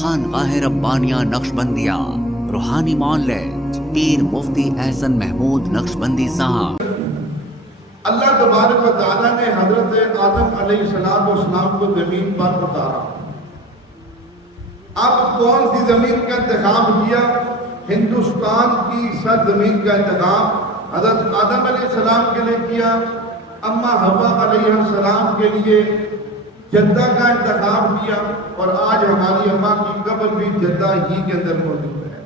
خانقاہ ربانیہ نقشبندیہ روحانی معلم پیر مفتی احسن محمود نقشبندی صاحب۔ اللہ تبارک و تعالیٰ نے حضرت آدم علیہ السلام کو زمین پر اتارا۔ اب کون سی زمین کا انتخاب کیا؟ ہندوستان کی سرزمین کا انتخاب حضرت آدم علیہ السلام کے لیے کیا، اما حوا علیہ السلام کے لیے جدہ کا انتخاب کیا، اور آج ہماری اماں کی قبر بھی جدہ ہی کے اندر موجود ہے۔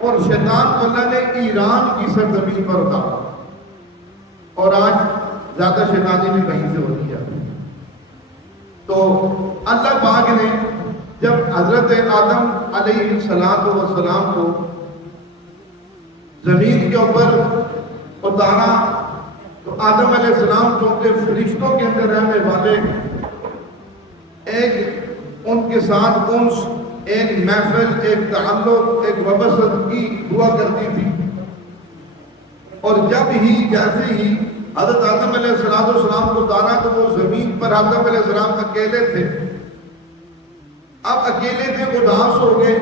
اور شیطان کو اللہ نے ایران کی سرزمین پر اتارا، اور آج زیادہ شیطانی بھی کہیں سے ہوتی ہے۔ تو اللہ پاک نے جب حضرت آدم علیہ السلام کو زمین کے اوپر اتارا تو آدم علیہ السلام چونکہ فرشتوں کے اندر رہنے والے، ایک ان کے ساتھ انس، ایک محفل، ایک تعلق، ایک وابستگی ہوا کرتی تھی۔ اور جب ہی جیسے ہی حضرت آدم علیہ السلام کو اتارا تو وہ زمین پر آدم علیہ السلام اکیلے تھے۔ اب اکیلے تھے، اداس ہو گئے،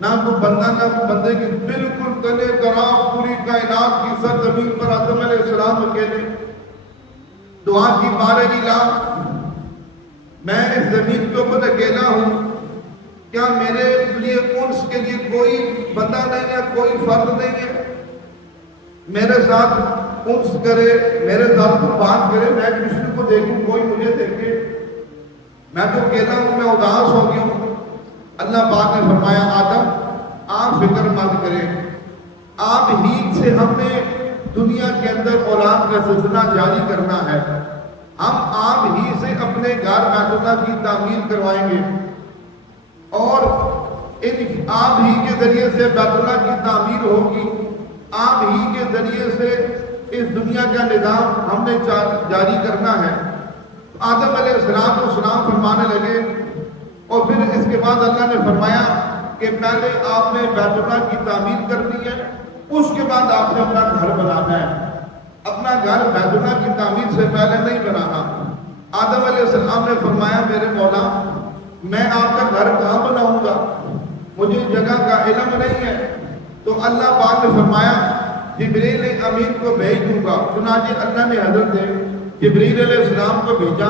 نہ کوئی بندہ نہ کوئی بندے کی، بالکل تنے تناؤ، پوری کائنات کی سرزمین پر آدم علیہ السلام اکیلے۔ دعا کی بارے الہ، میں اس زمین کے اوپر اکیلا ہوں، کیا میرے لیے انس کے لیے کوئی بندہ نہیں ہے، کوئی فرد نہیں ہے میرے ساتھ انس کرے، میرے ساتھ بات کرے، میں کسی کو دیکھوں، کوئی مجھے دیکھے، میں تو اکیلا ہوں، میں اداس ہو گیا ہوں۔ اللہ پاک نے فرمایا آدم آپ فکر مت کریں، آپ ہی سے ہم نے دنیا کے اندر اولاد کا سلسلہ جاری کرنا ہے، ہم آپ ہی سے اپنے گھر بیت اللہ کی تعمیر کروائیں گے، اور آپ ہی کے ذریعے سے بیت اللہ کی تعمیر ہوگی، آپ ہی کے ذریعے سے اس دنیا کا نظام ہم نے جاری کرنا ہے۔ آدم علیہ السلام فرمانے لگے، اور پھر اس کے بعد اللہ نے فرمایا کہ پہلے آپ نے بیت اللہ کی تعمیر کرنی ہے، اس کے بعد آپ نے اپنا گھر بنانا ہے۔ اپنا گھر بیت اللہ کی تعمیر سے پہلے نہیں بنانا۔ آدم علیہ السلام نے فرمایا میرے مولا میں آپ کا گھر کہاں بناؤں گا، مجھے جگہ کا علم نہیں ہے۔ تو اللہ پاک نے فرمایا جبریل امین کو بھیج دوں گا۔ چنانچہ اللہ نے حضرت جبریل علیہ السلام کو بھیجا۔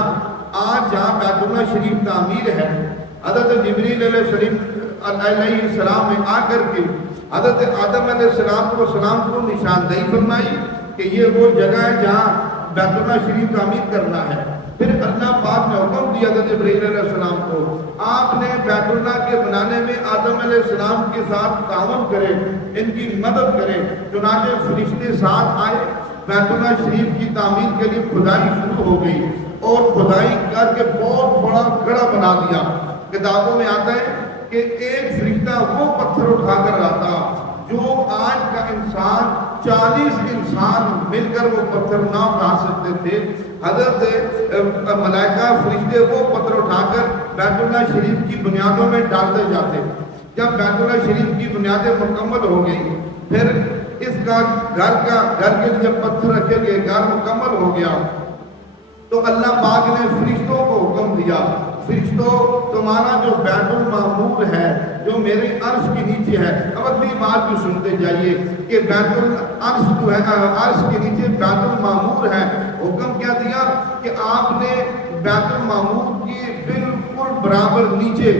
آج جہاں بیت اللہ شریف تعمیر ہے، حضرت جبریل علیہ السلام نے آ کر کے حضرت آدم علیہ السلام کو نشاندہی فرمائی کہ یہ وہ جگہ ہے جہاں بیت اللہ شریف تعمیر کرنا ہے۔ پھر اللہ پاک نے حکم دیا تھا جبریل علیہ السلام کو، آپ نے بیت اللہ کے بنانے میں آدم علیہ السلام کے ساتھ تعاون کرے، ان کی مدد کرے۔ چنانچہ فرشتے ساتھ آئے، بیت اللہ شریف کی تعمیر کے لیے کھدائی شروع ہو گئی، اور کھدائی کر کے بہت بڑا گڑھا بنا دیا۔ کتابوں میں آتا ہے کہ ایک فرشتہ وہ پتھر اٹھا کر لاتا جو آج کا انسان 40 انسان مل کر وہ پتھر نہ اٹھا سکتے تھے۔ حضرت ملائکہ فرشتے وہ پتھر اٹھا کر بیت اللہ شریف کی بنیادوں میں ڈالتے جاتے۔ جب بیت اللہ شریف کی بنیادیں مکمل ہو گئی، پھر اس کا گھر کے لیے جب پتھر رکھے گئے، گھر مکمل ہو گیا، تو اللہ پاک نے فرشتوں کو حکم دیا، فرشتوں تمہارا جو بیت المعمور ہے، جو میرے عرش کے نیچے ہے، اب اپنی بات بھی سنتے جائیے کہ بیت العرش جو ہے، عرش کے نیچے بیت المعمور ہے۔ حکم کیا دیا کہ آپ نے بیت المعمور کی بالکل برابر نیچے،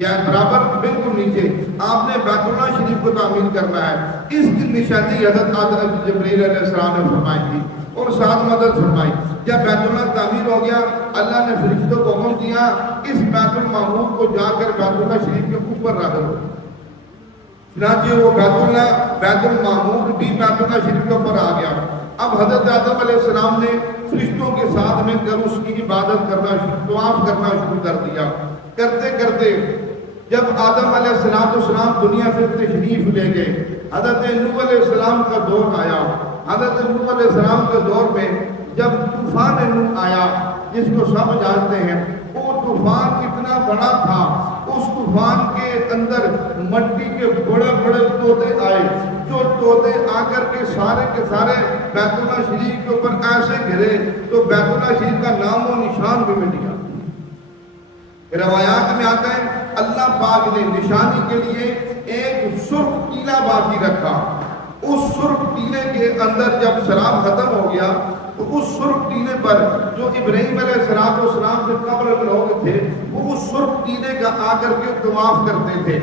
یا برابر بالکل نیچے آپ نے بیت اللہ شریف کو تعمیر کرنا ہے۔ اس کی نشانی حضرت جبریل علیہ السلام نے فرمائی تھی، اور ساتھ مدد فرمائی۔ جب بیت اللہ تعمیر ہو گیا، اللہ نے فرشتوں کو حکم دیا اس بیت المعمور کو جا کر بیت اللہ شریف کے اوپر رکھ دو۔ چنانچہ وہ بیت المعمور بھی بیت اللہ شریف کے اوپر آ گیا۔ اب حضرت آدم علیہ السلام نے فرشتوں کے ساتھ مل کر اس کی عبادت کرنا، طواف کرنا شروع کر دیا۔ کرتے کرتے جب آدم علیہ السلام دنیا سے تشریف لے گئے، حضرت نوح علیہ السلام کا دور آیا۔ حضرت نوح علیہ السلام کے دور میں جب طوفان نوح آیا، جس کو سب جانتے ہیں، وہ طوفان کتنا بڑا تھا، اس طوفان کے اندر مٹی کے بڑے بڑے طوطے آئے، جو طوطے آ کر کے سارے بیت اللہ شریف کے اوپر ایسے گرے تو بیت اللہ شریف کا نام و نشان بھی مٹ گیا۔ روایات میں آتا ہے اللہ پاک نے نشانی کے لیے ایک سرخ ٹیلا باقی رکھا. اس سرخ ٹیلے کے اندر جب شراب ختم ہو گیا تو اس سرخ ٹیلے پر جو ابراہیم علیہ السلام سے قبل لوگ تھے وہ اس سرخ ٹیلے کا آ کر کے طواف کرتے تھے,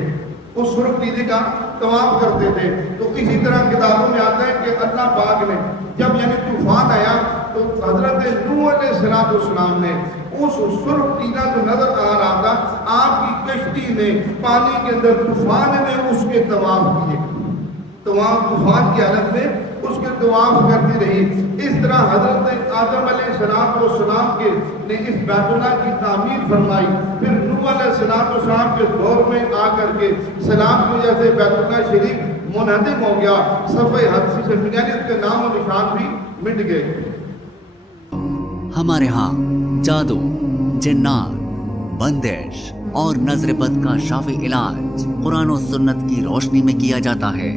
اس سرخ ٹیلے کا طواف کرتے تھے. تو اسی طرح کتابوں میں آتا ہے کہ اللہ پاک نے جب یعنی طوفان آیا تو حضرت نوح علیہ السلام نے اس سرخ ٹیلا جو نظر آ رہا تھا آپ کی کشتی نے پانی کے اندر طوفان میں اس کے طواف کیے, طوفان کی حالت میں اس کے طواف کرتی رہی. اس طرح حضرت آدم علیہ السلام کے نے اس بیت اللہ کی تعمیر فرمائی. پھر نوح علیہ السلام کے دور میں آ کر کے سلام کی وجہ سے بیت اللہ شریف منہدم ہو گیا, صفحہ حدیث سے یعنی اس کے نام و نشان بھی مٹ گئے. ہمارے ہاں جادو, جنات, بندش اور نظر بد کا شافی علاج قرآن و سنت کی روشنی میں کیا جاتا ہے.